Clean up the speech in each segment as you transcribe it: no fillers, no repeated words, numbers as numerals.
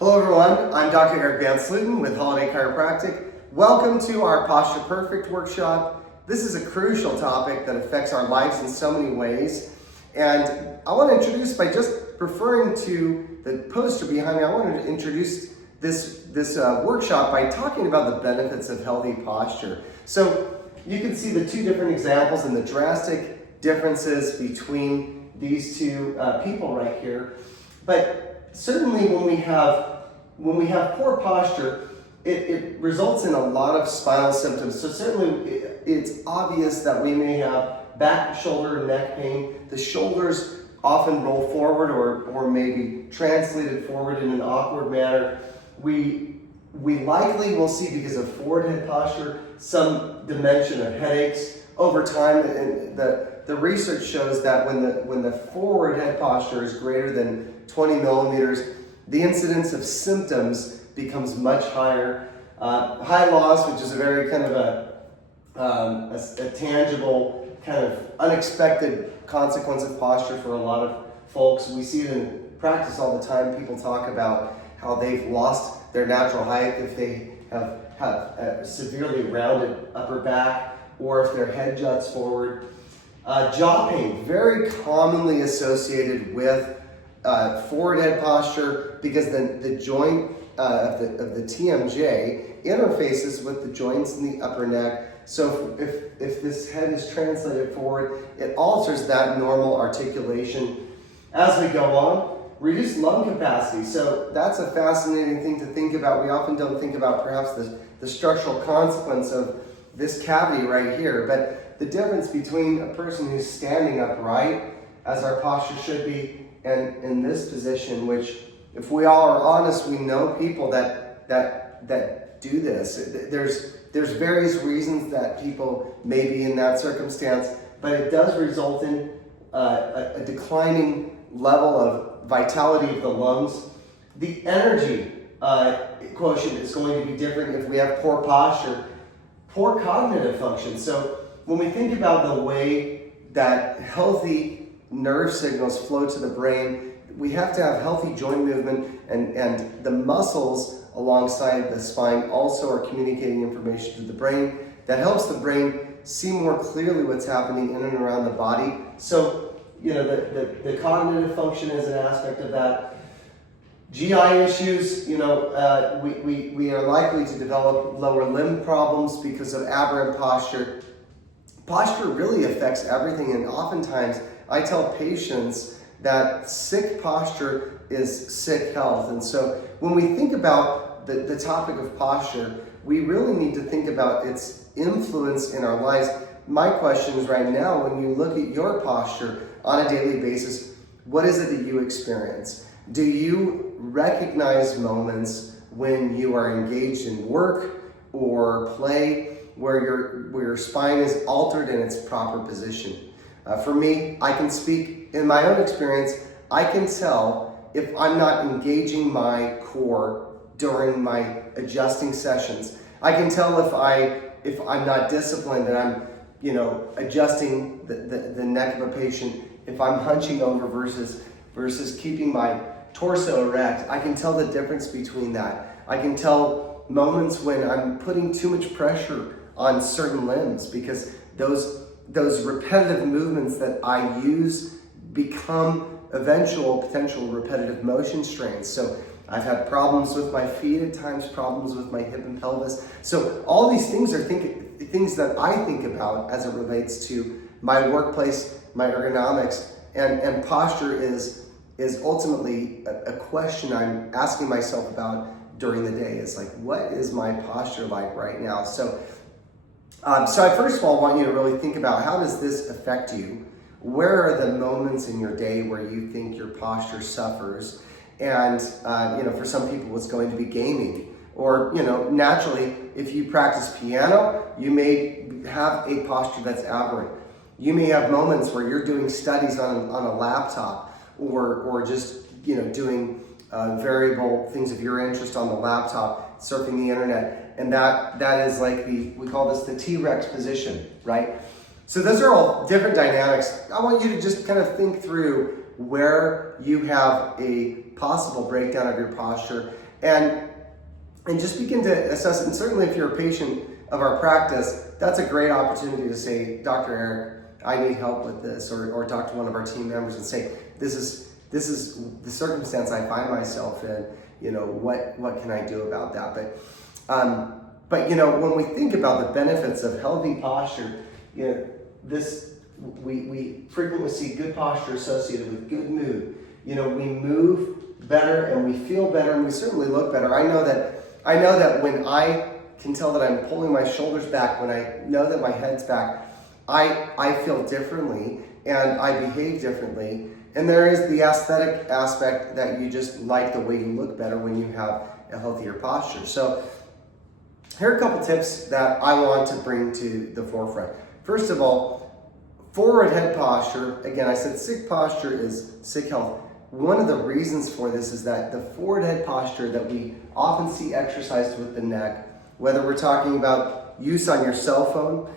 Hello everyone, I'm Dr. Eric Van Sluten with Holladay Chiropractic. Welcome to our Posture Perfect workshop. This is a crucial topic that affects our lives in so many ways. And I want to introduce, by just referring to the poster behind me, I want to introduce this workshop by talking about the benefits of healthy posture. So you can see the two different examples and the drastic differences between these two people right here. But certainly when we have poor posture, it results in a lot of spinal symptoms. So certainly it's obvious that we may have back, shoulder, and neck pain. The shoulders often roll forward or maybe translated forward in an awkward manner. We likely will see, because of forward head posture, some dimension of headaches over time. And the research shows that when the forward head posture is greater than 20 millimeters, the incidence of symptoms becomes much higher. High loss, which is a very kind of a tangible, kind of unexpected consequence of posture for a lot of folks. We see it in practice all the time. People talk about how they've lost their natural height if they have a severely rounded upper back or if their head juts forward. Jaw pain, very commonly associated with forward head posture, because the joint of the TMJ interfaces with the joints in the upper neck. So if this head is translated forward, it alters that normal articulation. As we go on, reduced lung capacity. So that's a fascinating thing to think about. We often don't think about perhaps the structural consequence of this cavity right here, but the difference between a person who's standing upright, as our posture should be, and in this position, which, if we all are honest, we know people that do this. There's various reasons that people may be in that circumstance, but it does result in a declining level of vitality of the lungs. The energy quotient is going to be different if we have poor posture. Poor cognitive function. So when we think about the way that healthy nerve signals flow to the brain, we have to have healthy joint movement, and the muscles alongside the spine also are communicating information to the brain that helps the brain see more clearly what's happening in and around the body. So, the cognitive function is an aspect of that. GI issues, we are likely to develop lower limb problems because of aberrant posture. Posture really affects everything, and oftentimes I tell patients that sick posture is sick health. And so when we think about the topic of posture, we really need to think about its influence in our lives. My question is, right now, when you look at your posture on a daily basis, what is it that you experience? Do you recognize moments when you are engaged in work or play where your spine is altered in its proper position? For me, I can speak in my own experience. I can tell if I'm not engaging my core during my adjusting sessions. I can tell if I'm not disciplined and I'm adjusting the neck of a patient, if I'm hunching over versus keeping my torso erect. I can tell the difference between that. I can tell moments when I'm putting too much pressure on certain limbs, because those repetitive movements that I use become eventual potential repetitive motion strains. So I've had problems with my feet at times, problems with my hip and pelvis. So all these things are things that I think about as it relates to my workplace, my ergonomics, and posture is ultimately a question I'm asking myself about during the day. It's like, what is my posture like right now? So I first of all want you to really think about, how does this affect you? Where are the moments in your day where you think your posture suffers? And for some people, it's going to be gaming. Or, naturally, if you practice piano, you may have a posture that's aberrant. You may have moments where you're doing studies on a laptop, or just doing variable things of your interest on the laptop, surfing the internet, and that is like we call this the T-Rex position, right? So those are all different dynamics. I want you to just kind of think through, where you have a possible breakdown of your posture, and just begin to assess it. And certainly if you're a patient of our practice, that's a great opportunity to say, Dr. Eric, I need help with this, or talk to one of our team members and say, this is the circumstance I find myself in, what can I do about that? But when we think about the benefits of healthy posture, we frequently see good posture associated with good mood. We move better and we feel better and we certainly look better. I know that when I can tell that I'm pulling my shoulders back, when I know that my head's back, I feel differently and I behave differently. And there is the aesthetic aspect that you just like the way you look better when you have a healthier posture. So here are a couple tips that I want to bring to the forefront. First of all, forward head posture. Again, I said sick posture is sick health. One of the reasons for this is that the forward head posture that we often see exercised with the neck, whether we're talking about use on your cell phone,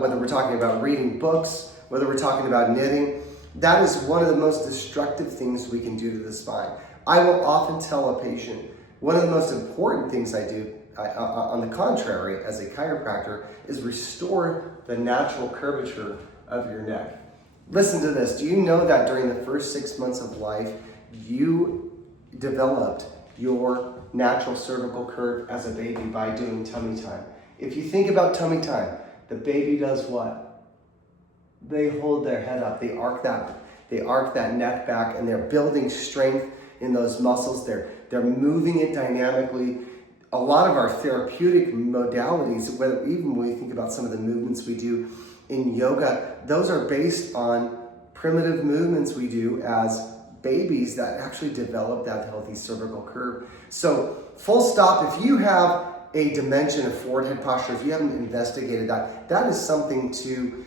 whether we're talking about reading books, whether we're talking about knitting, that is one of the most destructive things we can do to the spine. I will often tell a patient, one of the most important things I do, on the contrary, as a chiropractor, is restore the natural curvature of your neck. Listen to this. Do you know that during the first 6 months of life, you developed your natural cervical curve as a baby by doing tummy time? If you think about tummy time, the baby does what? They hold their head up. They arc that neck back, and they're building strength in those muscles. They're moving it dynamically. A lot of our therapeutic modalities, even when we think about some of the movements we do in yoga, those are based on primitive movements we do as babies that actually develop that healthy cervical curve. So full stop. If you have a dimension of forward head posture, if you haven't investigated that, that is something to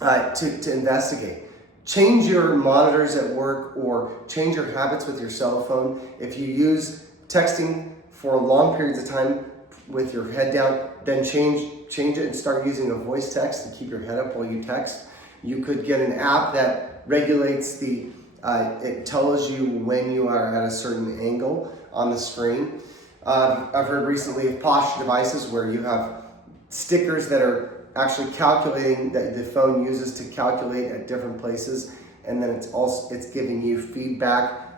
investigate. Change your monitors at work or change your habits with your cell phone. If you use texting for long periods of time with your head down, then change it and start using a voice text to keep your head up while you text. You could get an app that regulates it tells you when you are at a certain angle on the screen. I've heard recently of posture devices where you have stickers that are actually calculating, that the phone uses to calculate at different places, and then it's giving you feedback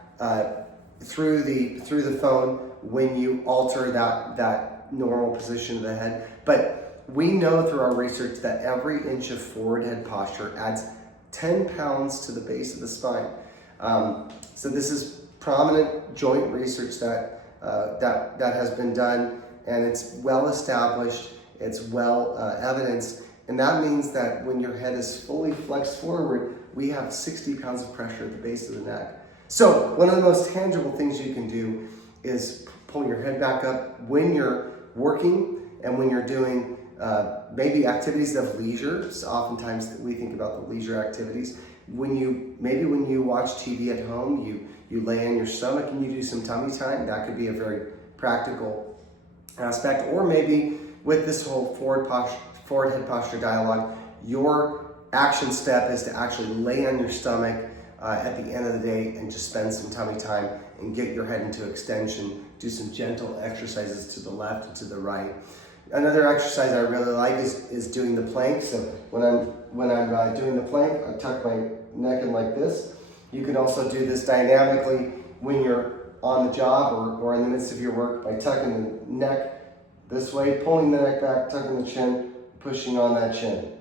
through the phone when you alter that normal position of the head. But we know through our research that every inch of forward head posture adds 10 pounds to the base of the spine. So this is prominent joint research that has been done, and it's well established, it's well evidenced, and that means that when your head is fully flexed forward, we have 60 pounds of pressure at the base of the neck. So one of the most tangible things you can do is pull your head back up when you're working and when you're doing maybe activities of leisure. So oftentimes we think about the leisure activities. When you watch TV at home, you lay on your stomach and you do some tummy time. That could be a very practical aspect. Or maybe with this whole forward head posture dialogue, your action step is to actually lay on your stomach at the end of the day and just spend some tummy time and get your head into extension. Do some gentle exercises to the left and to the right. Another exercise I really like is doing the plank. So when I'm doing the plank, I tuck my neck in like this. You can also do this dynamically when you're on the job or in the midst of your work by tucking the neck this way, pulling the neck back, tucking the chin, pushing on that chin.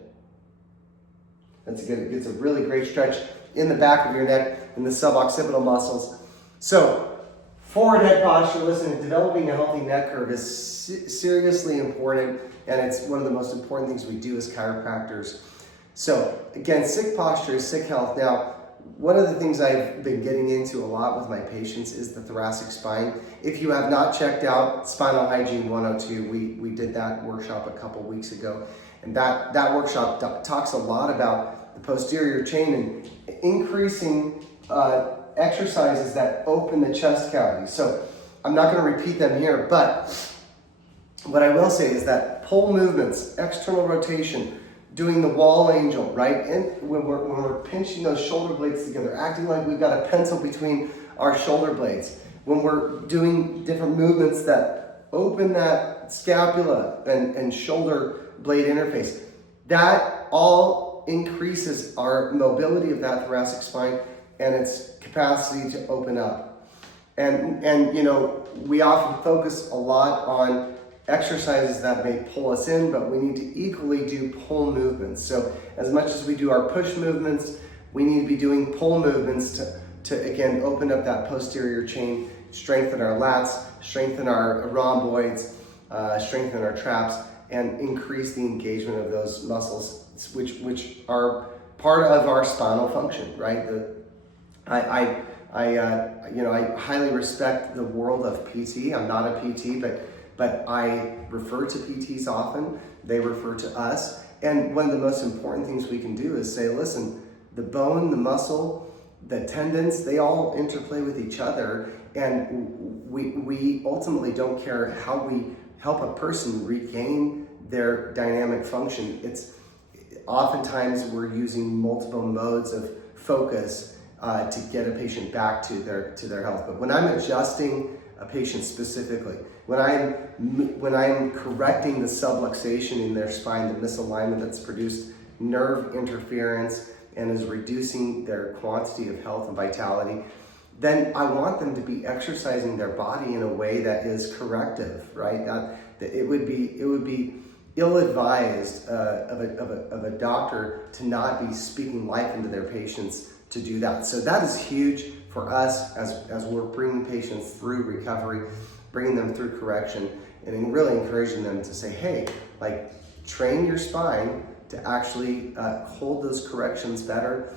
That's good. It gets a really great stretch in the back of your neck and the suboccipital muscles. So forward head posture, listen, developing a healthy neck curve is seriously important, and it's one of the most important things we do as chiropractors. So again, sick posture is sick health. Now, one of the things I've been getting into a lot with my patients is the thoracic spine. If you have not checked out Spinal Hygiene 102, we did that workshop a couple weeks ago, and that workshop talks a lot about the posterior chain and increasing exercises that open the chest cavity. So I'm not going to repeat them here, but what I will say is that pull movements, external rotation, doing the wall angel, right? And when we're pinching those shoulder blades together, acting like we've got a pencil between our shoulder blades. When we're doing different movements that open that scapula and shoulder blade interface, that all increases our mobility of that thoracic spine and its capacity to open up. And you know, we often focus a lot on exercises that may pull us in, but we need to equally do pull movements. So as much as we do our push movements, we need to be doing pull movements to again, open up that posterior chain, strengthen our lats, strengthen our rhomboids, strengthen our traps, and increase the engagement of those muscles, which are part of our spinal function, right? I highly respect the world of PT. I'm not a PT, but I refer to PTs often. They refer to us. And one of the most important things we can do is say, listen, the bone, the muscle, the tendons, they all interplay with each other. And we ultimately don't care how we help a person regain their dynamic function. It's oftentimes we're using multiple modes of focus to get a patient back to their health. But when I'm adjusting a patient specifically, when I'm correcting the subluxation in their spine, the misalignment that's produced nerve interference and is reducing their quantity of health and vitality, then I want them to be exercising their body in a way that is corrective, right? That it would be ill-advised of a doctor to not be speaking life into their patients to do that. So that is huge for us as we're bringing patients through recovery, bringing them through correction, and really encouraging them to say, hey, like, train your spine to actually hold those corrections better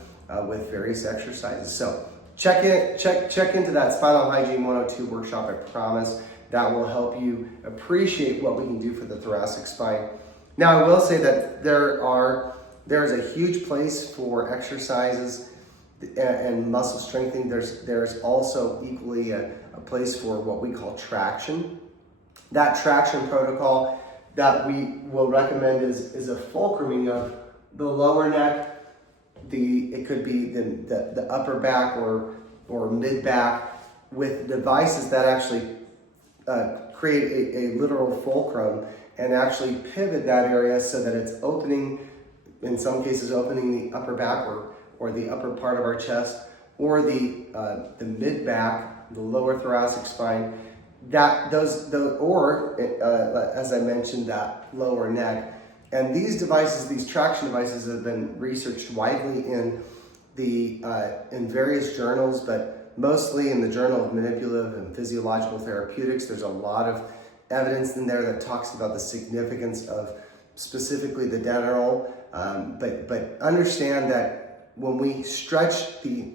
with various exercises. So check into that Spinal Hygiene 102 workshop. I promise that will help you appreciate what we can do for the thoracic spine. Now, I will say that there is a huge place for exercises and muscle strengthening. There's also equally a place for what we call traction. That traction protocol that we will recommend is a fulcruming of the lower neck, it could be the upper back or mid back, with devices that actually create a literal fulcrum and actually pivot that area so that it's opening, in some cases opening the upper back or the upper part of our chest, or the mid back, the lower thoracic spine, as I mentioned, that lower neck. And these devices, these traction devices, have been researched widely in various journals, but mostly in the Journal of Manipulative and Physiological Therapeutics. There's a lot of evidence in there that talks about the significance of specifically the dental, but understand that when we stretch the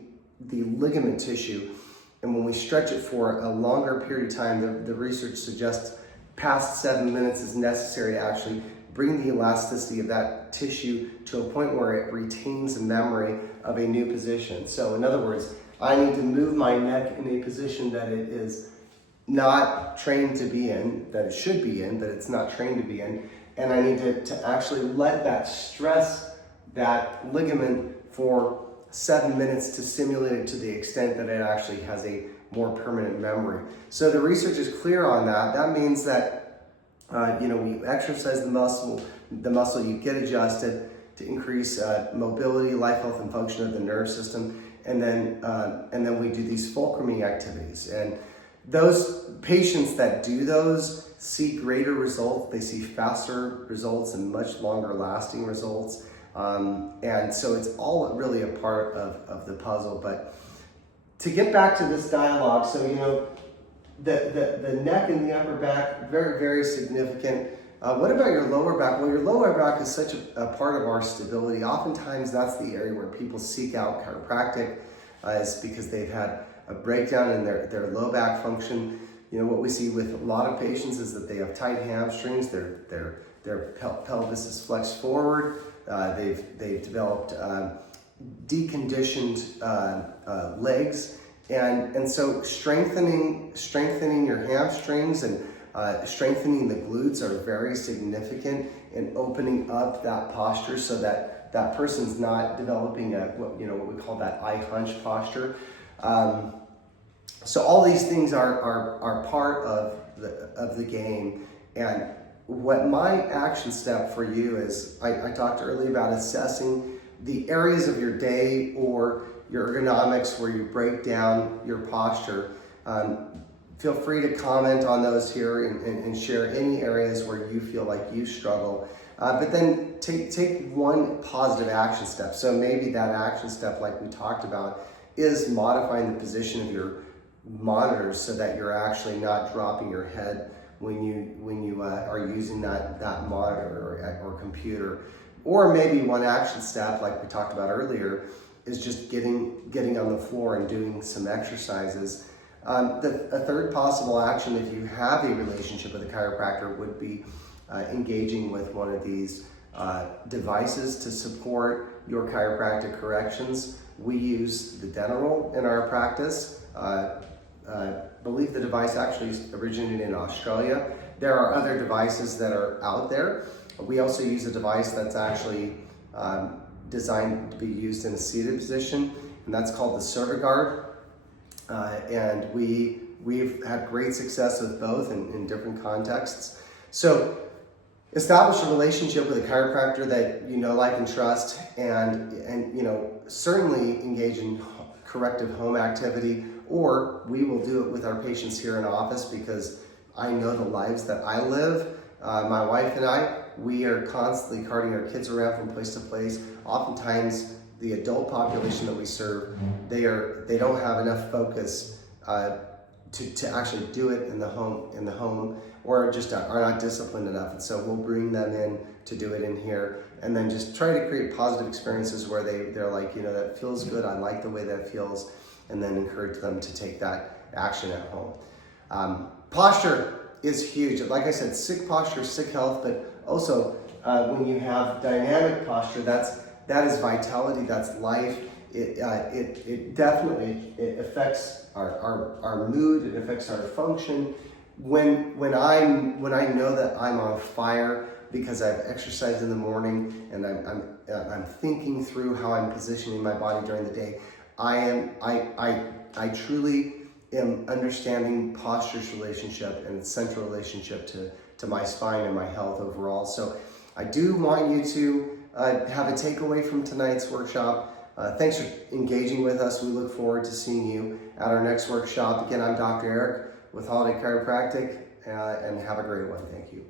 ligament tissue, and when we stretch it for a longer period of time, the research suggests past 7 minutes is necessary to actually bring the elasticity of that tissue to a point where it retains a memory of a new position. So in other words, I need to move my neck in a position that it is not trained to be in, that it should be in, but it's not trained to be in. And I need to actually let that stress that ligament for 7 minutes to stimulate it to the extent that it actually has a more permanent memory. So the research is clear on that. That means that we exercise the muscle, you get adjusted to increase mobility, life, health, and function of the nerve system, and then we do these fulcruming activities. And those patients that do those see greater results. They see faster results and much longer lasting results. And so it's all really a part of the puzzle. But to get back to this dialogue, so the neck and the upper back, very, very significant. What about your lower back? Well, your lower back is such a part of our stability. Oftentimes that's the area where people seek out chiropractic is because they've had a breakdown in their low back function. What we see with a lot of patients is that they have tight hamstrings, their pelvis is flexed forward, they've developed deconditioned legs, and so strengthening your hamstrings and Strengthening the glutes are very significant in opening up that posture so that that person's not developing what we call that eye hunch posture. So all these things are part of the game. And what my action step for you is, I talked earlier about assessing the areas of your day or your ergonomics where you break down your posture. Feel free to comment on those here and share any areas where you feel like you struggle. But then take one positive action step. So maybe that action step, like we talked about, is modifying the position of your monitors so that you're actually not dropping your head when you are using that monitor or computer. Or maybe one action step, like we talked about earlier, is just getting on the floor and doing some exercises. A third possible action, if you have a relationship with a chiropractor, would be engaging with one of these devices to support your chiropractic corrections. We use the Dental in our practice. I believe the device actually originated in Australia. There are other devices that are out there. We also use a device that's actually designed to be used in a seated position, and that's called the CertaGuard. And we've had great success with both in different contexts. So establish a relationship with a chiropractor that you know, like, and trust, and certainly engage in corrective home activity, or we will do it with our patients here in office because I know the lives that I live. My wife and I, we are constantly carting our kids around from place to place. Oftentimes, the adult population that we serve, they don't have enough focus to actually do it in the home, or just are not disciplined enough. And so we'll bring them in to do it in here, and then just try to create positive experiences where they're like, that feels good, I like the way that feels, and then encourage them to take that action at home. Posture is huge. Like I said, sick posture, sick health, but also when you have dynamic posture, that is vitality, that's life. It definitely affects our mood, it affects our function. When I know that I'm on fire because I've exercised in the morning and I'm thinking through how I'm positioning my body during the day, I truly am understanding posture's relationship and its central relationship to my spine and my health overall. So I do want you to have a takeaway from tonight's workshop. Thanks for engaging with us. We look forward to seeing you at our next workshop. Again, I'm Dr. Eric with Holladay Chiropractic, and have a great one. Thank you.